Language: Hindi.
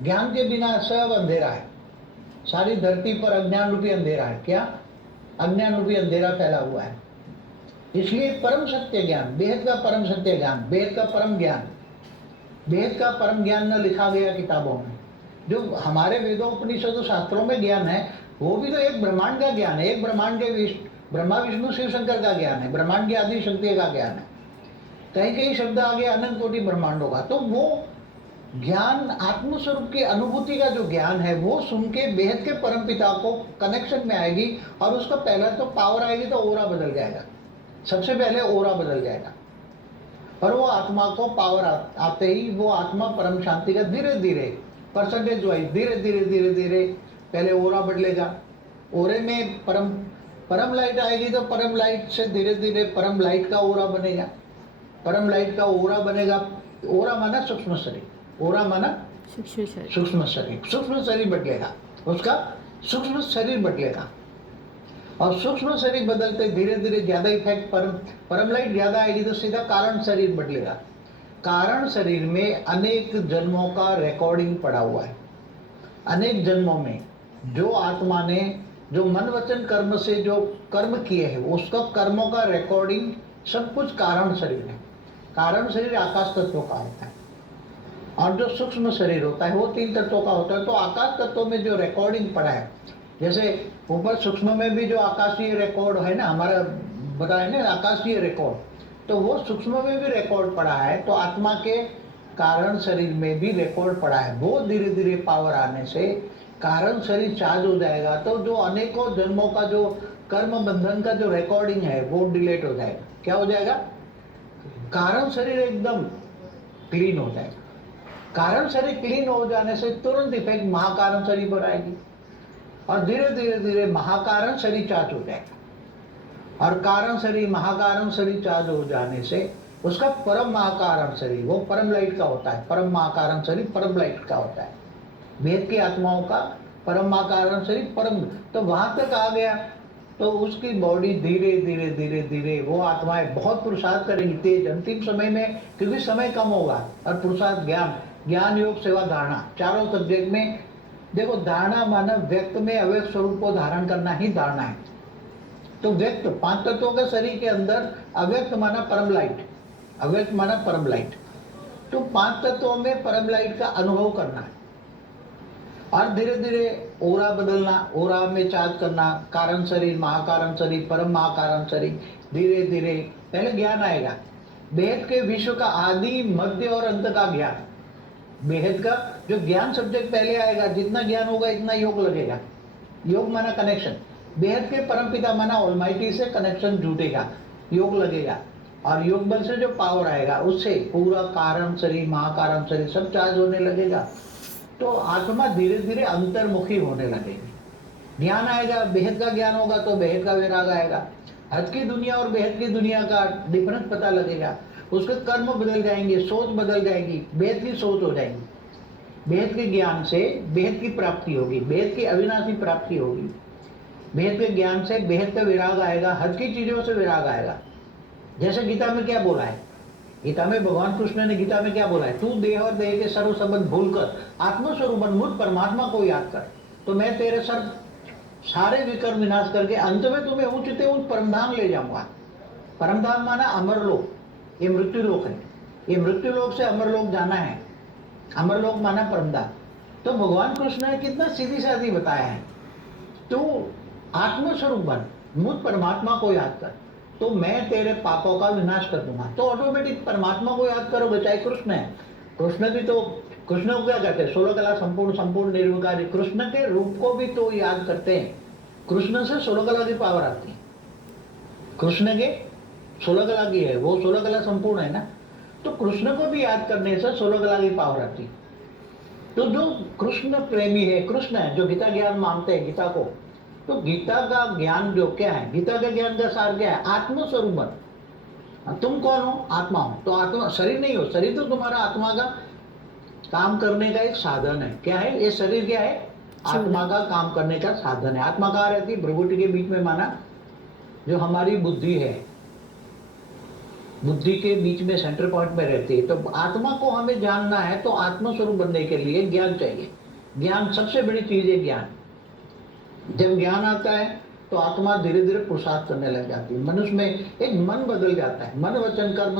ज्ञान के बिना सब अंधेरा है, सारी धरती पर अज्ञान रूपी अंधेरा है। क्या? अज्ञान रूपी अंधेरा फैला हुआ है। इसलिए परम सत्य ज्ञान, बेहद का परम सत्य ज्ञान, बेहद का परम ज्ञान, वेद का परम ज्ञान न लिखा गया किताबों में। जो हमारे वेदों उपनिषदों शास्त्रों में ज्ञान है वो भी तो एक ब्रह्मांड का ज्ञान है, एक ब्रह्मांड के ब्रह्मा विष्णु शिव शंकर का ज्ञान है, ब्रह्मांड की आदि शक्ति का ज्ञान है। कहीं कहीं शब्द आ गया अनंत कोटि ब्रह्मांडों का, तो वो ज्ञान आत्मस्वरूप की अनुभूति का जो ज्ञान है वो सुन के बेहद के परम पिता को कनेक्शन में आएगी, और उसका पहला तो पावर आएगी तो ओरा बदल जाएगा। सबसे पहले ओरा बदल जाएगा, और वो आत्मा को पावर आते ही वो आत्मा परम शांति का धीरे धीरे परसेंटेज वाइज धीरे धीरे धीरे धीरे पहले ओरा बदलेगा। ओरे में परम परम लाइट आएगी तो परम लाइट से धीरे धीरे परम लाइट का ओरा बनेगा, परम लाइट का ओरा बनेगा। ओरा माना सूक्ष्म शरीर, ओरा माना सूक्ष्म शरीर, सूक्ष्म शरीर बदलेगा, उसका सूक्ष्म शरीर बदलेगा, और सूक्ष्म शरीर बदलते धीरे धीरे ज्यादा इफेक्ट परम लाइट ज्यादा आएगी तो सीधा कारण शरीर बदलेगा। कारण शरीर में अनेक जन्मों का रिकॉर्डिंग पड़ा हुआ है। अनेक जन्मों में जो आत्मा ने जो मन वचन कर्म से जो कर्म किए हैं उसका कर्मों का रिकॉर्डिंग सब कुछ कारण शरीर है। कारण शरीर आकाश तत्व का होता है, और जो सूक्ष्म शरीर होता है वो 3 तत्वों का होता है। तो आकाश तत्व में जो रिकॉर्डिंग पड़ा है, जैसे ऊपर सूक्ष्म में भी जो आकाशीय रिकॉर्ड है ना, हमारा बताया ना आकाशीय रिकॉर्ड, तो वो सूक्ष्म में भी रिकॉर्ड पड़ा है, तो आत्मा के कारण शरीर में भी रिकॉर्ड पड़ा है। वो धीरे धीरे पावर आने से कारण शरीर चार्ज हो जाएगा, तो जो अनेकों जन्मों का जो कर्म बंधन का जो रिकॉर्डिंग है वो डिलीट हो जाएगा। क्या हो जाएगा? कारण शरीर एकदम क्लीन हो जाएगा। कारण शरीर क्लीन हो जाने से तुरंत इफेक्ट महाकारण शरीर पर आएगी, और धीरे धीरे धीरे महाकारण शरीर चार्ज हो जाएगा, और कारण शरीर महाकारण शरीर चार्ज हो जाने से उसका परम महाकारण शरीर वो परम लाइट का होता है। परम महाकारण शरीर परम लाइट का होता है। वेद की आत्माओं का परम महाकारण शरीर परम, तो वहां तक आ गया तो उसकी बॉडी धीरे धीरे धीरे धीरे वो आत्माएं बहुत पुरुषार्थ करेंगी तेज अंतिम समय में, क्योंकि समय कम होगा, और पुरुषार्थ ज्ञान योग सेवा धारणा चारों सब्जेक्ट में। देखो, धारणा मानव व्यक्त में अव्यक्त स्वरूप को धारण करना ही धारणा है। तो व्यक्त 5 तत्वों के शरीर के अंदर अव्यक्त माना परम लाइट, अव्यक्त माना परम लाइट, तो 5 तत्वों में परम लाइट का अनुभव करना है, और धीरे धीरे ओरा बदलना, ओरा में चार्ज करना, कारण शरीर महाकारण शरीर परम महाकारण शरीर। धीरे धीरे पहले ज्ञान आएगा, बेहद के विश्व का आदि मध्य और अंत का ज्ञान। बेहद का जो ज्ञान सब्जेक्ट पहले आएगा, जितना ज्ञान होगा इतना योग लगेगा। योग माना कनेक्शन, बेहद के परम पिता माना ऑलमाइटी से कनेक्शन जुटेगा, योग लगेगा, और योग बल से जो पावर आएगा उससे पूरा कारण शरीर महाकारण शरीर सब चार्ज होने लगेगा। तो आत्मा धीरे धीरे अंतर्मुखी होने लगेगी। ज्ञान आएगा, बेहद का ज्ञान होगा तो बेहद का वैराग आएगा। हद की दुनिया और बेहद की दुनिया का डिफरेंस पता लगेगा, उसके कर्म बदल जाएंगे, सोच बदल जाएगी, बेहद की सोच हो जाएगी। बेहद के ज्ञान से बेहद की प्राप्ति होगी, बेहद की अविनाशी प्राप्ति होगी। बेहद के ज्ञान से बेहद का विराग आएगा, हद की चीजों से विराग आएगा। जैसे गीता में क्या बोला है, गीता में भगवान कृष्ण ने गीता में क्या बोला है, तू देह और देह के सर्व संबंध भूलकर आत्मस्वरूप मुझ परमात्मा को याद कर, तो मैं तेरे सारे विकर्म विनाश करके अंत में तुम्हें उच्चते उच्च परमधाम ले जाऊंगा। परमधाम माना अमरलोक, ये मृत्यु लोक है, ये मृत्यु लोक से अमरलोक जाना है। अमरलोक माना परमधाम। तो भगवान कृष्ण ने कितना सीधी सादी बताया है, तू आत्मस्वरूप बन, मुझ परमात्मा को याद कर, तो मैं तेरे पापों का विनाश कर दूंगा। तो ऑटोमेटिक परमात्मा को याद करोगे, चाहे कृष्ण है। कृष्ण भी तो, कृष्ण को क्या कहते हैं, 16 कला संपूर्ण संपूर्ण निर्विकारी, कृष्ण के रूप को भी तो याद करते हैं। कृष्ण से 16 कला की पावर आती है, कृष्ण के 16 कला की है, वो 16 कला संपूर्ण है ना, तो कृष्ण को भी याद करने से 16 कला की पावर आती है। तो जो कृष्ण प्रेमी है, कृष्ण है, जो गीता ज्ञान मानते हैं गीता को, तो गीता का ज्ञान जो क्या है, गीता के ज्ञान का सार क्या है, आत्मस्वरूप। तुम कौन हो? आत्मा हो। तो आत्मा शरीर नहीं हो, शरीर तो तुम्हारा आत्मा का काम करने का एक साधन है। क्या है ये शरीर? क्या है? आत्मा का काम करने का साधन है। आत्मा कहाँ रहती है? भ्रुकुटी के बीच में माना, जो हमारी बुद्धि है, बुद्धि के बीच में सेंटर पॉइंट में रहती है। तो आत्मा को हमें जानना है तो आत्मा स्वरूप बनने के लिए ज्ञान चाहिए। ज्ञान सबसे बड़ी चीज है। ज्ञान, जब ज्ञान आता है तो आत्मा धीरे धीरे पुरुषार्थ करने लग जाती है। मनुष्य में एक मन बदल जाता है। मन वचन कर्म